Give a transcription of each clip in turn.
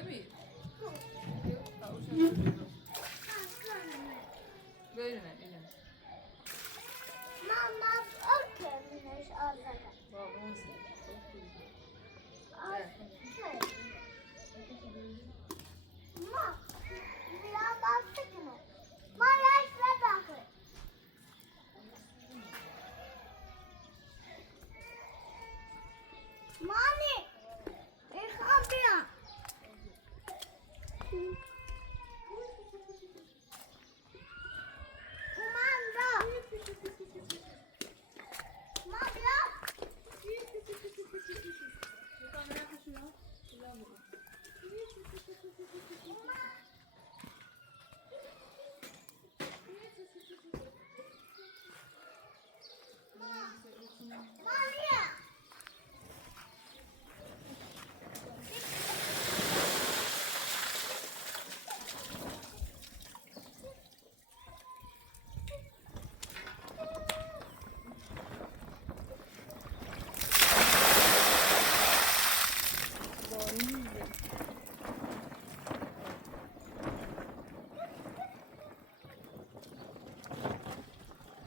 نبي böyle mi? Elim. Mama okeymiş Allah'a. Baba nasıl? Ma, biraz bastık mı? Ma yaşla bakın. Mani, İlhan bir an. Manda. Manda. Maria.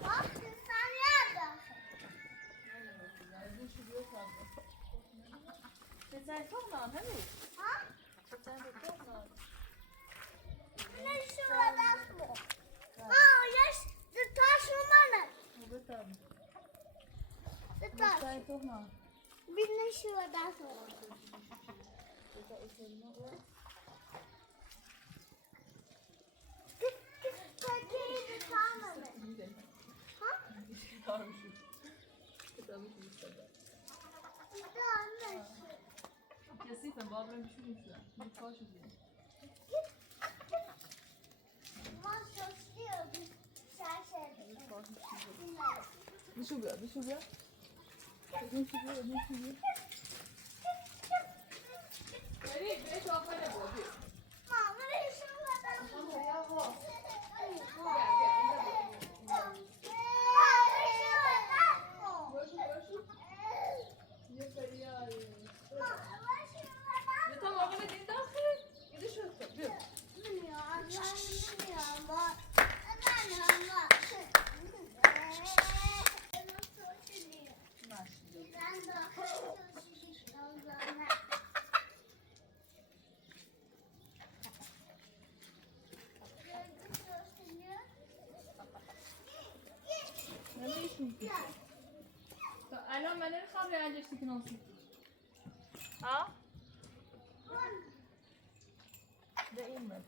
Bak sen nerede? Sen çok mu anladın? Ha? Sen de çok mu? Ne şurada mı? Ha, yaş taş numara. Bu tabii. Taş. Sen çok mu? Bir de şurada sonra. Tekeyi de tanımadı. Ha? Bir de anne. Kesinlikle babam düşünmüşler. Bir kaç ediyor. Masa istiyor bir şaşırdı. Bir şu bir, bir şu bir. Bir şu bir, bir şu bir. Nereye? Beş altı ne bu? Mama bir şurada mı? Ya bu. الان من نمیخوام رنجش کنم ها ده این من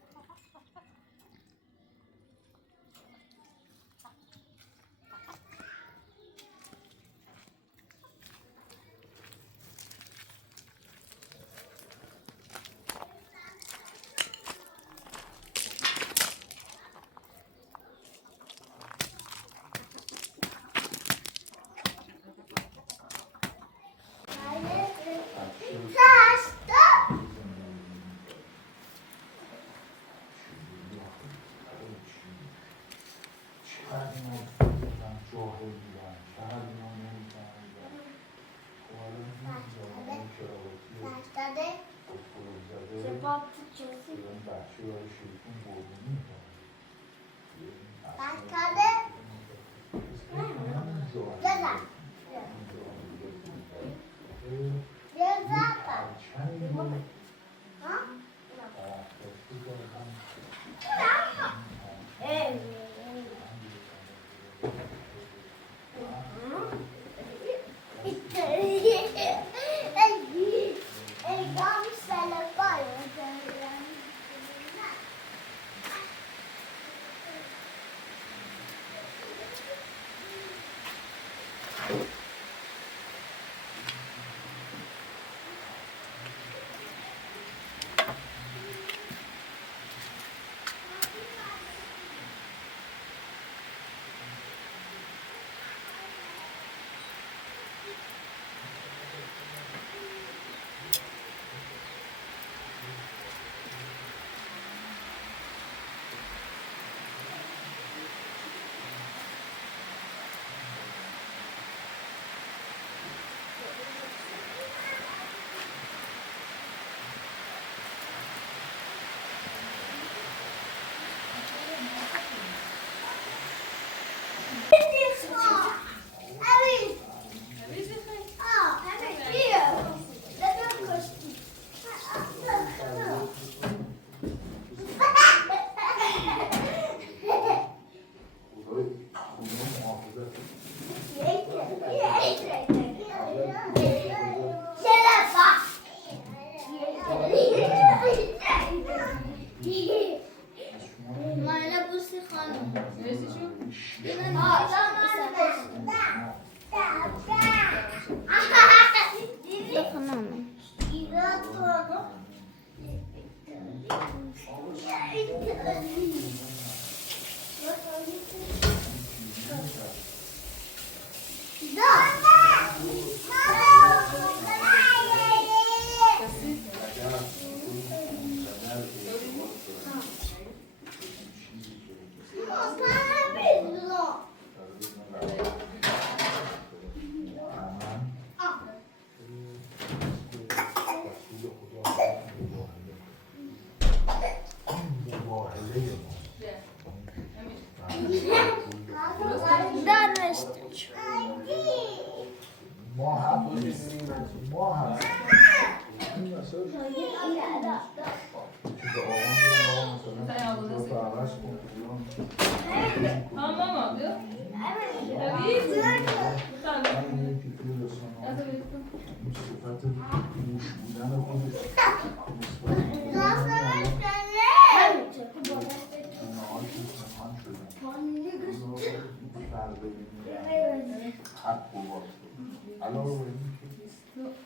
علاوه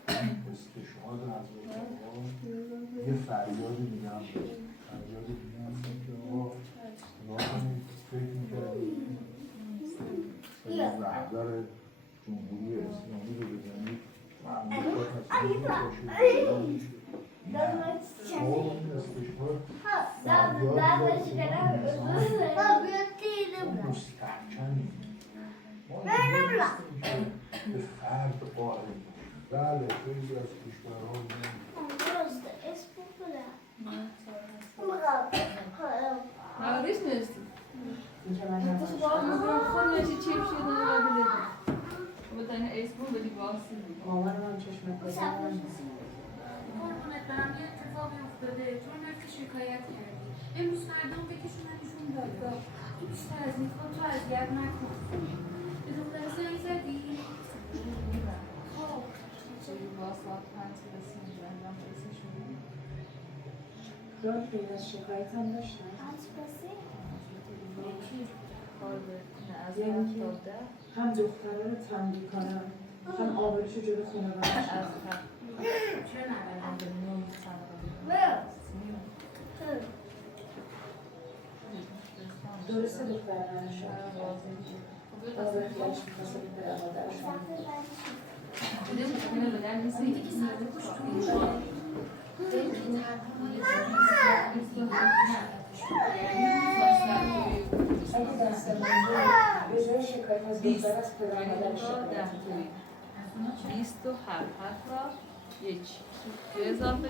بر اینکه استشهاد حضرت آقا یه فریادی دیگه هم داره. فریادی دیگه هم داره که آقا نگاه کنید فکر می‌کردید رهبر جمهوری اسلامی رو بزنید مملکت تصمیم باشید نه شما این استشهاد فریادی داره که مستحکمی ما نیستیم که به فرد قائل باشیم. بله خیلی از کشورها Ağrış mı üstü? Taşı bağımızdan خونش چیپ شده نبوده. و تنها اسمون بدی واسه. مامانم هم چشمت بزنم قربونت برم یه اتفاقی افتاده تو رفتی شکایت کردی امروز فردام بکشونمشون دادگاه تو بیشتر از این کار تو اذیت نکن به دختر زنگ زدی؟ خب چه با ساعت 5 رسیم زنجان رسیشون. راه غیر از شکایت هم داشتن کار به نه از یعنی که داده هم دخترها رو تنبیه کنم هم آبروش رو جلو خونه از برشن هر چرا نبرم؟ از نوم درسته دخترها نشد آبر خیالش میخواسته به پدر مادرشون اگه دست من بود به جای شکایت از دختر از پدر مادرش شکایت میکنم 27 حرف را یک به اضافه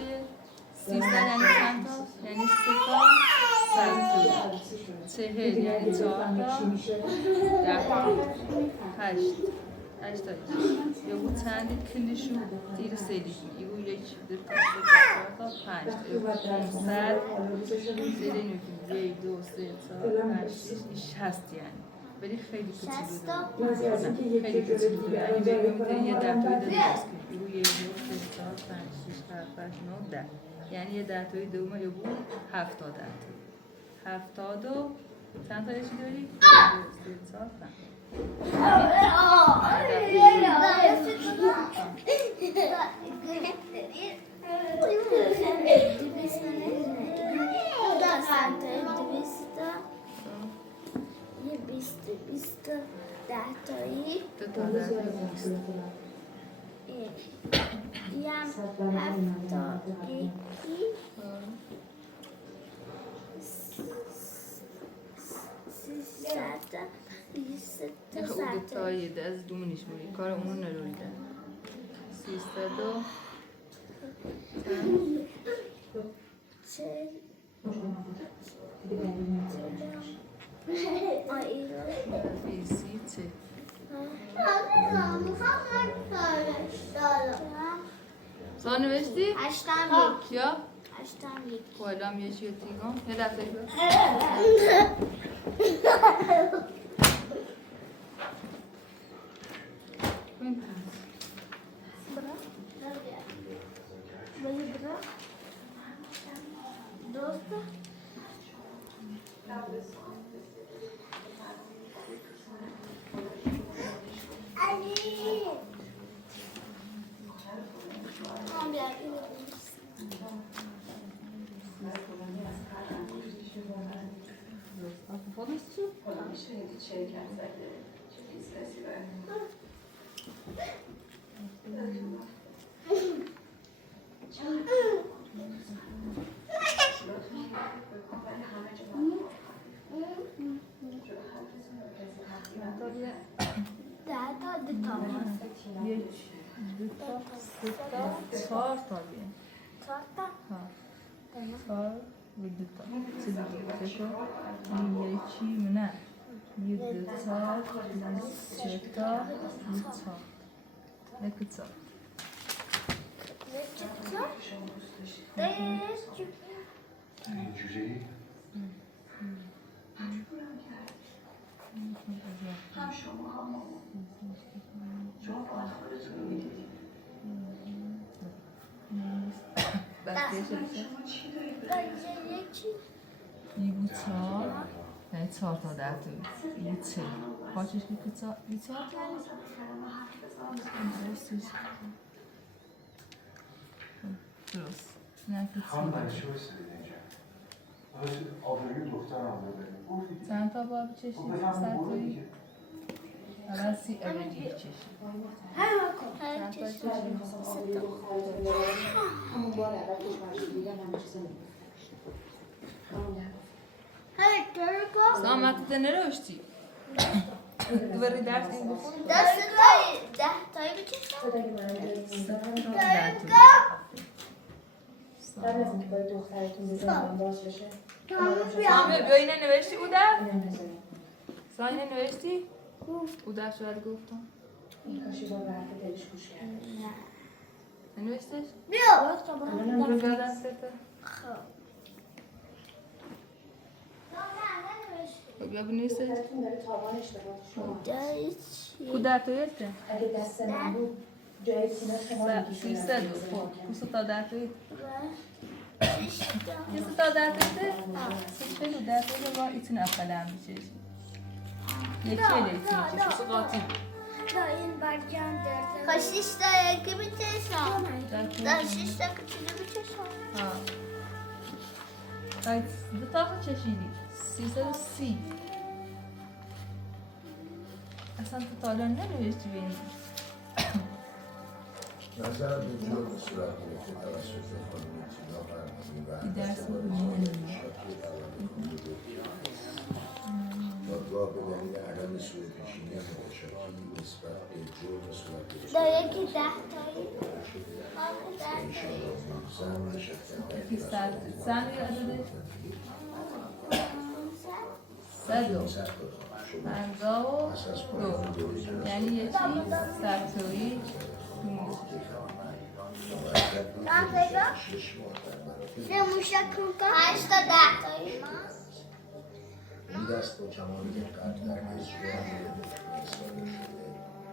300 یعنی چند تا؟ یعنی 3 تا 40 یعنی 4 تا 8 تا یا bu چندی کنشو تیر سیلی یو یک در تا 5 تا 500 زیره نوکی 1 2 3 4 5 6 هست یعنی ولی خیلی کوچولو بعضی از اینکه یک خیلی جلو کوچولو دیگه یعنی جا بگم بکنم یه آدم دهتایی بعد درست کنی یو 1 2 3 4 5 6 7 8 9 10 یعنی یه دهتایی دومه یا بود 70 تا 70 و چند تا چی داری؟ 1 2 3 4 5 دو تا ده خود تاییده از دومینیش موری کار اونو نرویده 300 و بیسی چه سال نوشتی؟ یا؟ کلام یه چی رو تیگم یه دفعه شرکت زده چه بیزنسی برمیم یک دو تا سه تا چهار تا بیه ها چهار و دو تا چه دو تا سه تا یکی نه یه دو تا سه تا یه چهار یکی چهار اینجوری یه بود چهار یعنی چهار تا در توی یه چه پاچش که یه چهار تا درست نه که هم چهار بچه بسید اینجا آبروی دخترم بده چند تا باید چشی سر توی اول سی اولی چشی چند تا چشی همون بار اول پیش مرشد دیدم همه چیز نمیدونم سلامت نروشتی دوباره درس این بخون قبل از اینکه باید دخترتون بزنم باز بشه سامه بیا اینه نوشتی او در؟ اینم بزنیم ساینه نوشتی؟ او در شاید گفتم این کاشی با به حرف دلش گوش کرده نوشتش؟ الان هم رو بیا دستت بیا بنویسش دخترتون داره تاوان اشتباه شما او در تویته؟ اگه دست من بود جای سینا شما سیسته دو کوسو تا در تویت کسی تا در تویته؟ سیسته دو در تویته با ایتون اقل هم میشه یکی لیتی میشه کوسو قاطی خشیش تا یکی میچشم داشتیش تا کچیلی میچشم ها دو تا چشیدی 330 اصلا تو تالا ننوشتی به این نظر به جور صورت گرفته توسط خانم تینا فرمانی و این درس رو دادگاه به دلیل عدم سوء پیشینی متشکل نسبت به جرم صورت گرفته دا یکی 10 تایی ایشان را ملزم شکل یکی سن یه عدده 152 یعنی یکی سرطوری موشک کن 8 تا 10 تایی این دست با کمال دقت در اجرای حکم صادر شده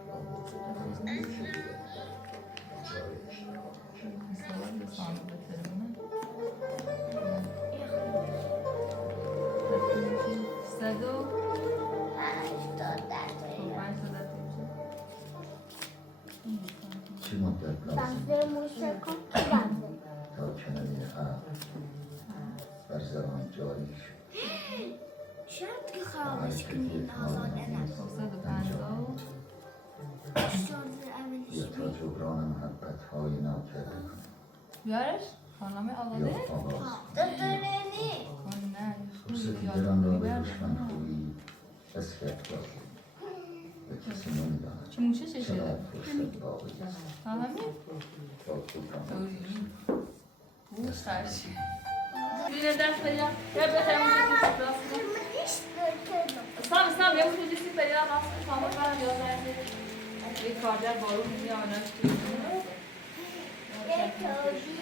و مورد تفاهم شده جای اشتباه چه مدت لازم موشک کن تا کلمه حق بر زبان جاری شد شاید که خرابش کنین آزاده یا تا جبران محبت های ناکرده کنم بیارش؟ خانم آقاده؟ یا آغاز دکترینی کنه فرصتی دلم را به دشمن خویی اسکت داد و کسی نمیداند چی موشه چشه؟ چقدر فرصت باقی است همه؟ تا کوتاه او سرشی بینه دست بریم یا بهتر موشه سام یه موشه جسی بریم سام برم یا زنده یک کارجر بارون میامنش یک توبی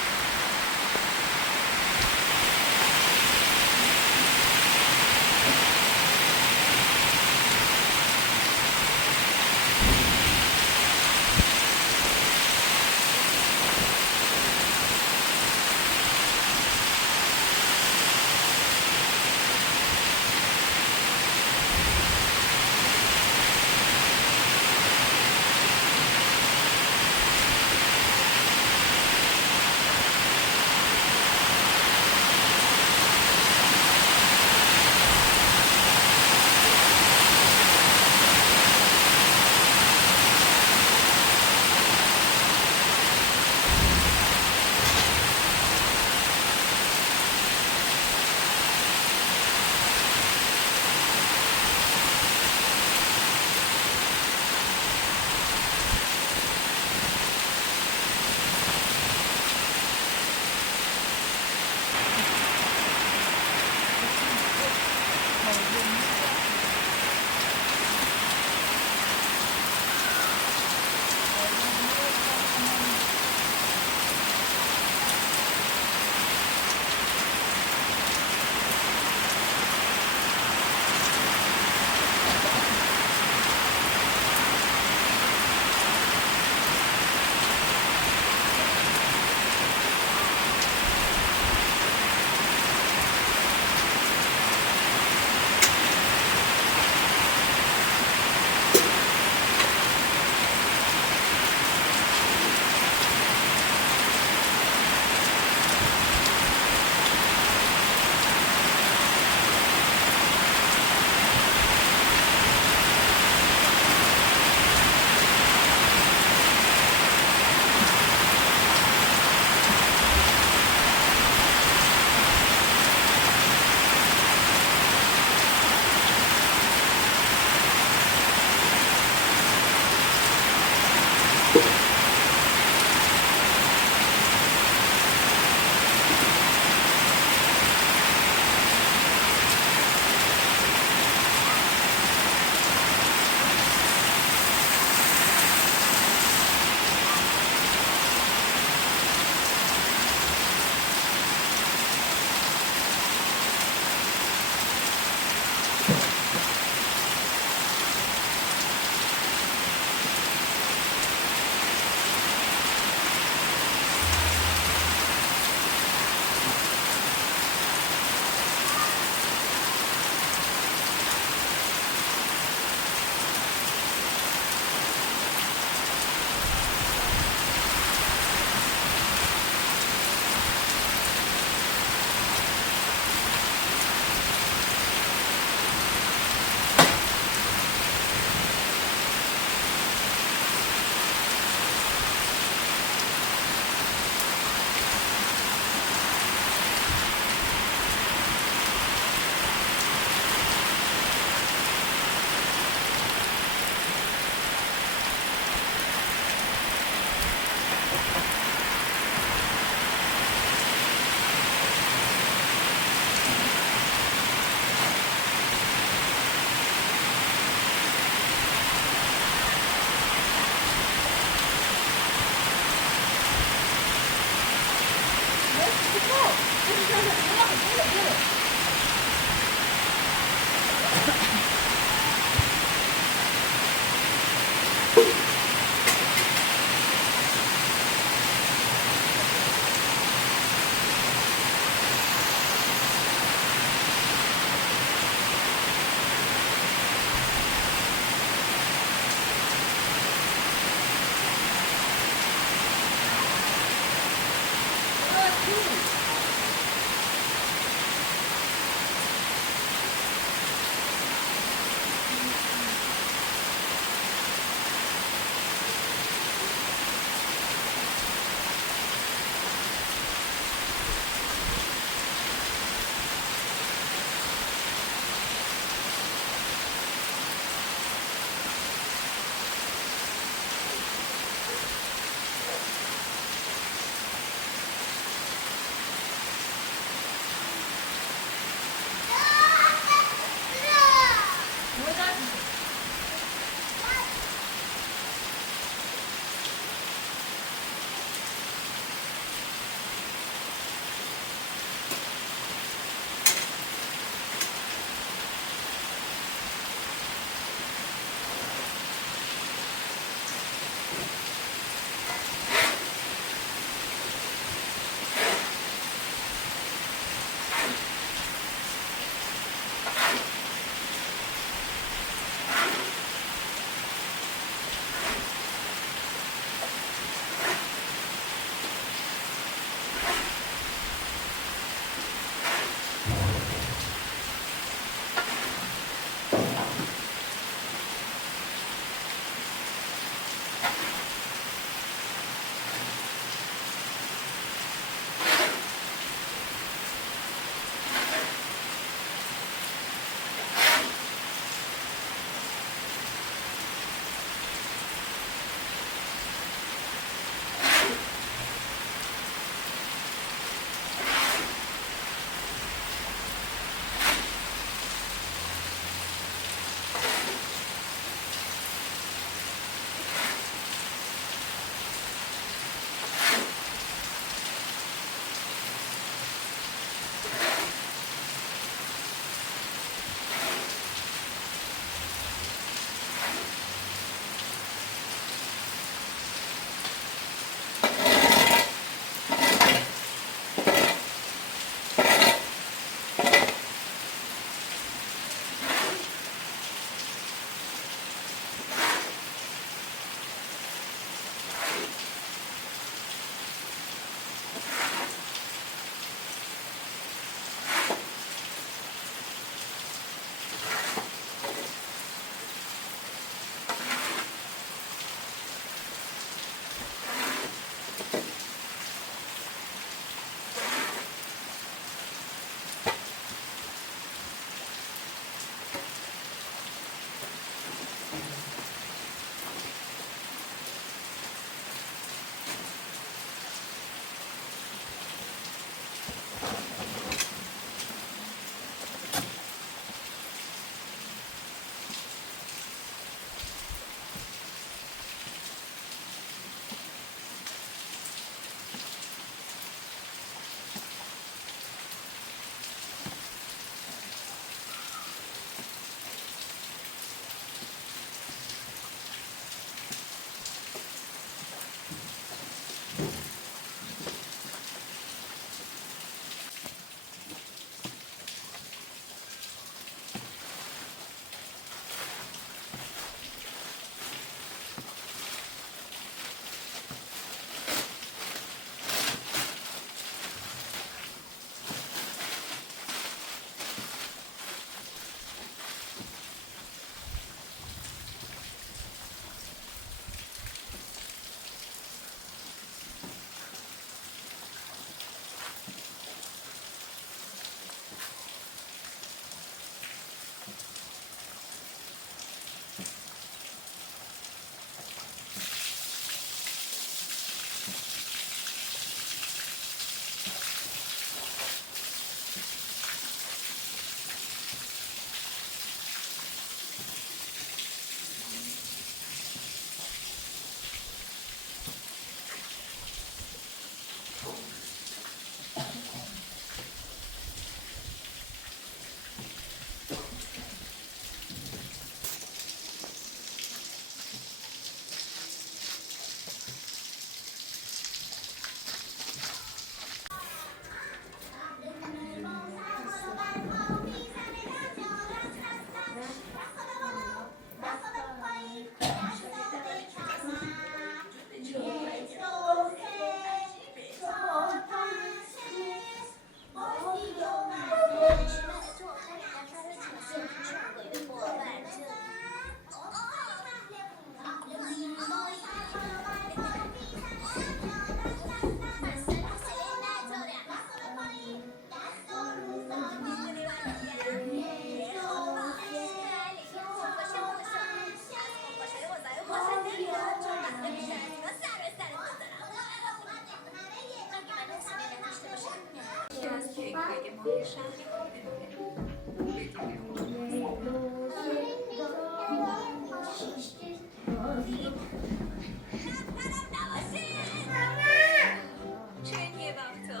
چون یه وقتا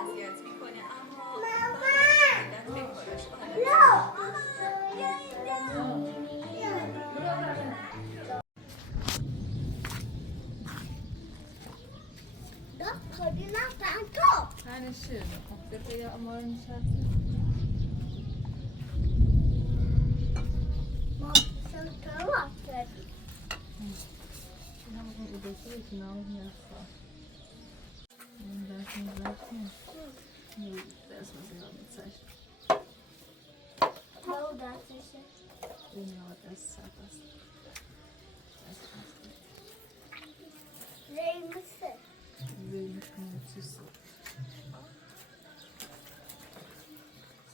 اذیت میکنه اما باید به کارش Hani schön. Das wäre ja mal ein Schatz. Ich habe schon überlegt, genau hier. Und da ist ein Blatt hier. Nee, da ist was in der Bezeichnet. Genau, das ist das. Wenig Gemüse.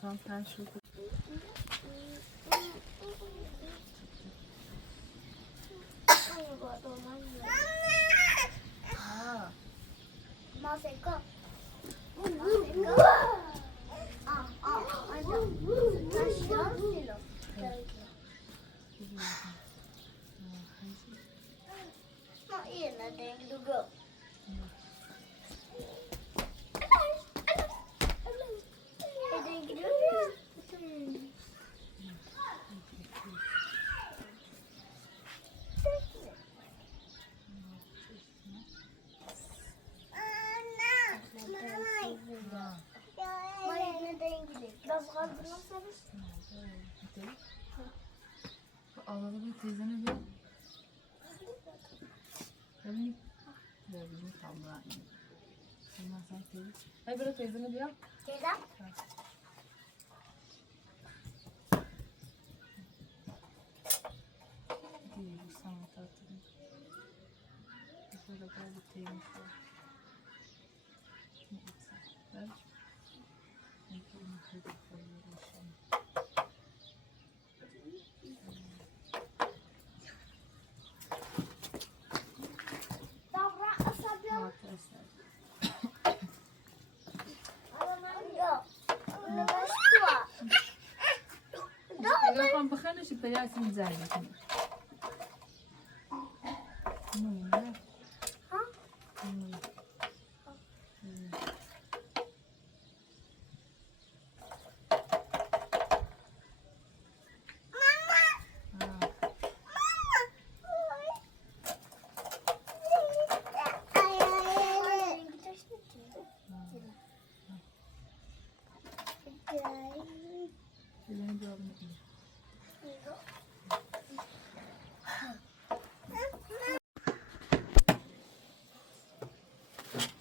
Sometimes sugar. Ah. Más seco. Ağladı bir teyzene bir. Tabii. Böyle bizim kaldılar. Ondan sen teyze. Hayır böyle teyzene bir yap. Değil bu sana tatlı. Şöyle böyle teyze var. Ben. Telefon bakar mısın? Paylaşım güzel.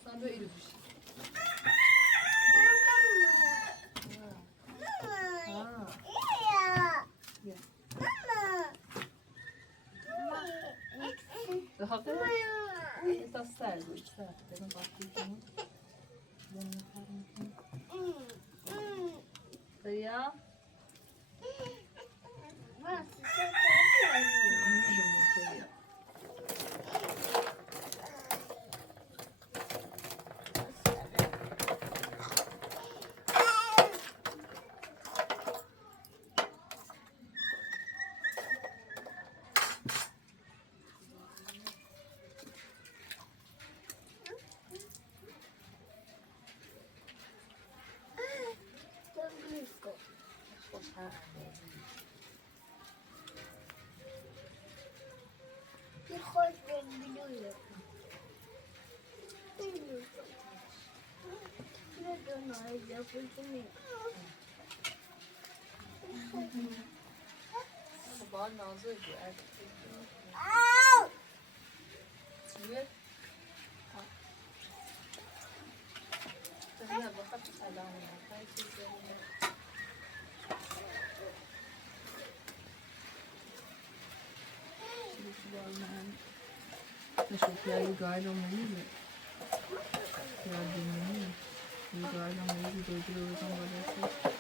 Sana böyle bir şey. Daha da está certo, certo. Eu não posso ir com ya. Bir hoş ben biliyorum. Biliyorsun. Ne dönüyor yapıyorsun? Sabah nazlı ediyor. Evet. Tabii bakıp selamına. Herkese Acho que aí guardam ele. Guardam ele. E guardam ele, dois euros não vai ser.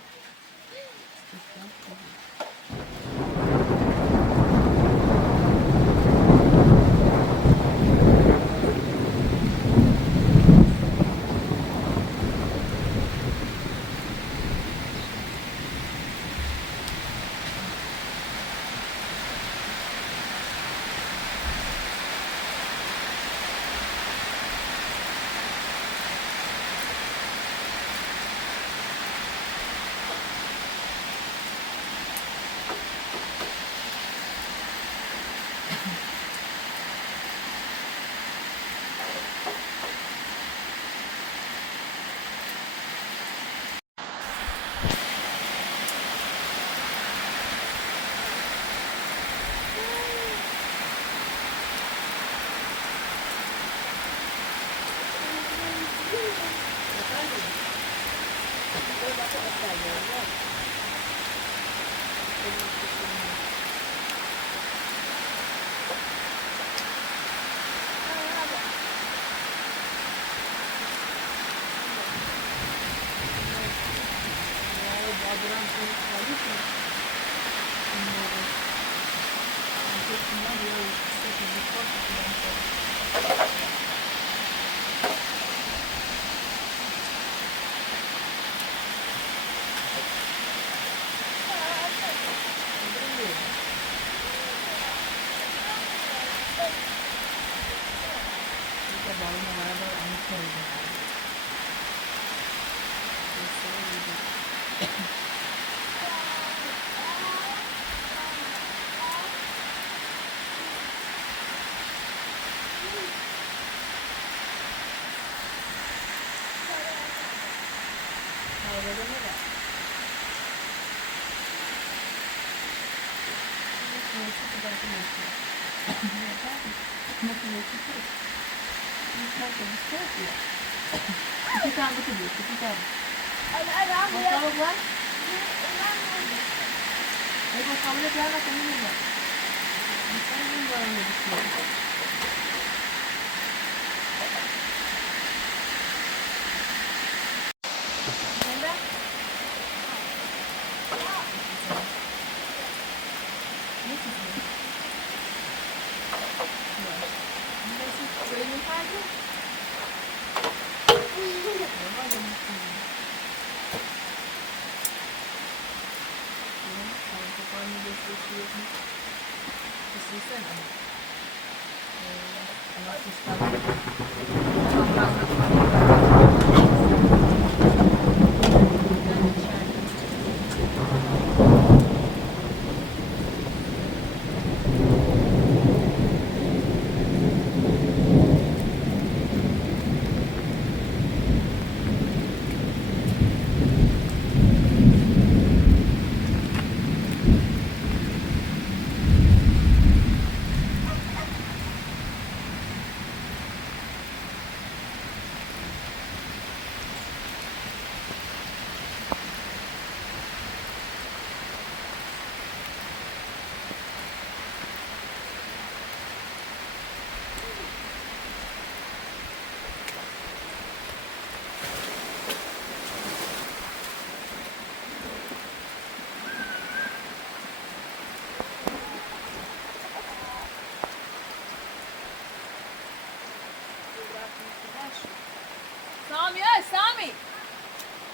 Sami, oj, Sami!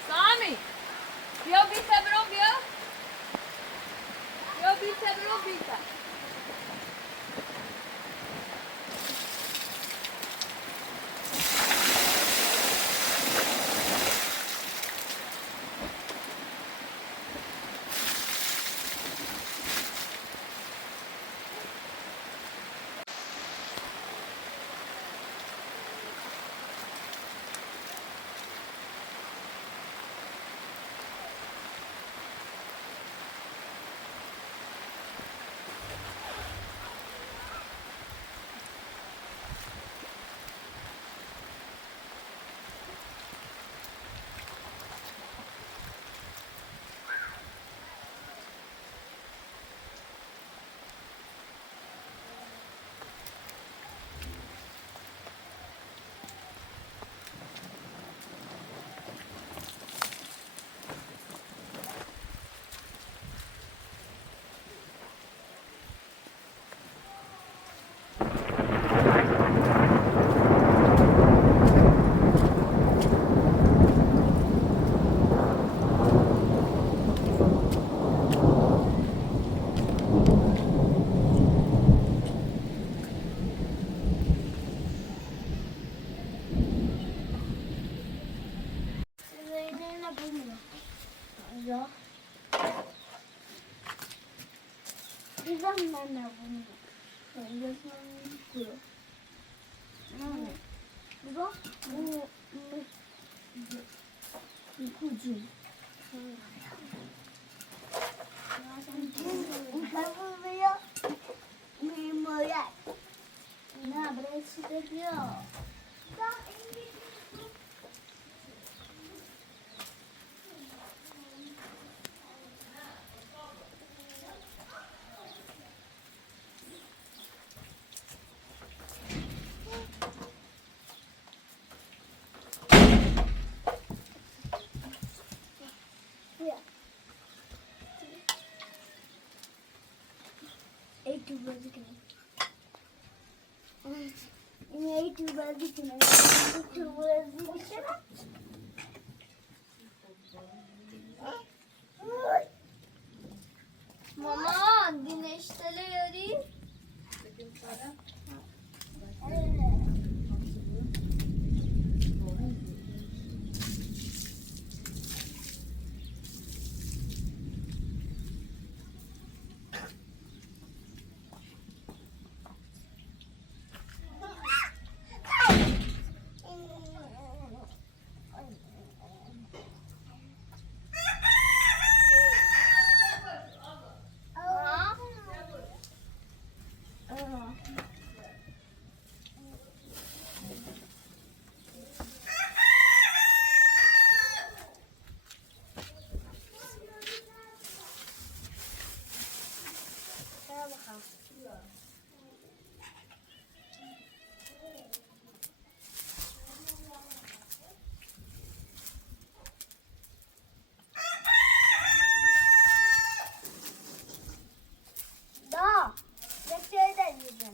Sami! Bio bita, bro, bio? Bio bita, bro, bita. بازی کنه تو بازی میشه مامان güneşleri yarayım. Da, geçeyden yiyeceğim.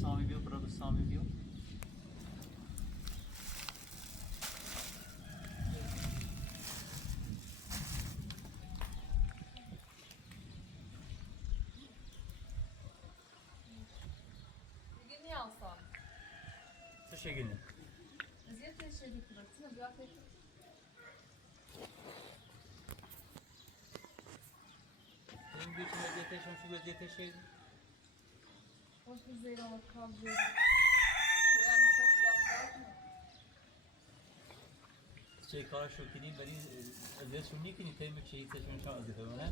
Sami bio, brother Sami bio. Bugün niye alsam? Teşekkür ederim. Eziyet yaşadık baksana bir afiyet. Benim götüme yeteşim, şu göz yeteşeydi. Hoş güzel olur kalacağız. Şöyle ufak yapsak mı? Şey karşı okuyayım, beni eziyet sunni ki niteyim bir şeyi seçmiş şans ediyorum ne?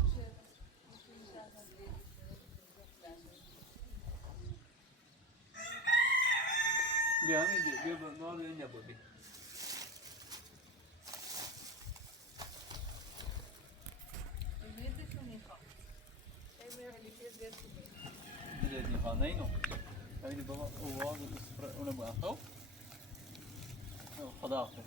Bir an önce bir ne oluyor ne bu bir? Eziyet yaşamayı kal. Evlilik eziyet yaşamayı. Eziyet ne falan değil o. Yani baba o var onu bu antav. Xda hafiz.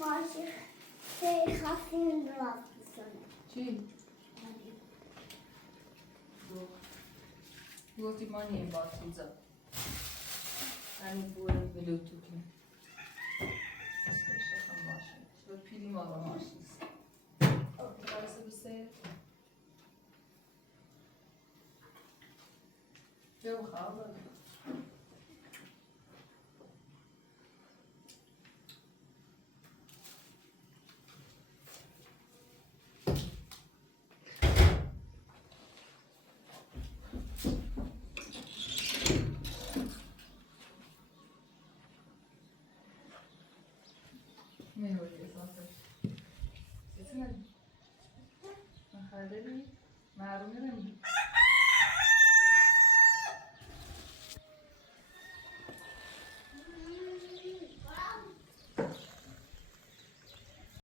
ماشی خیلی خفین راست بسنه چی؟ گفتی ما نیم با چیزا همین بوره بلوتوکی اسمش هم ماشین شو پیلی ما با ماشین برسه بسه جو خواب می‌هوی اضافه سیسی نداری؟ مخدری؟ معرومه نمیدی؟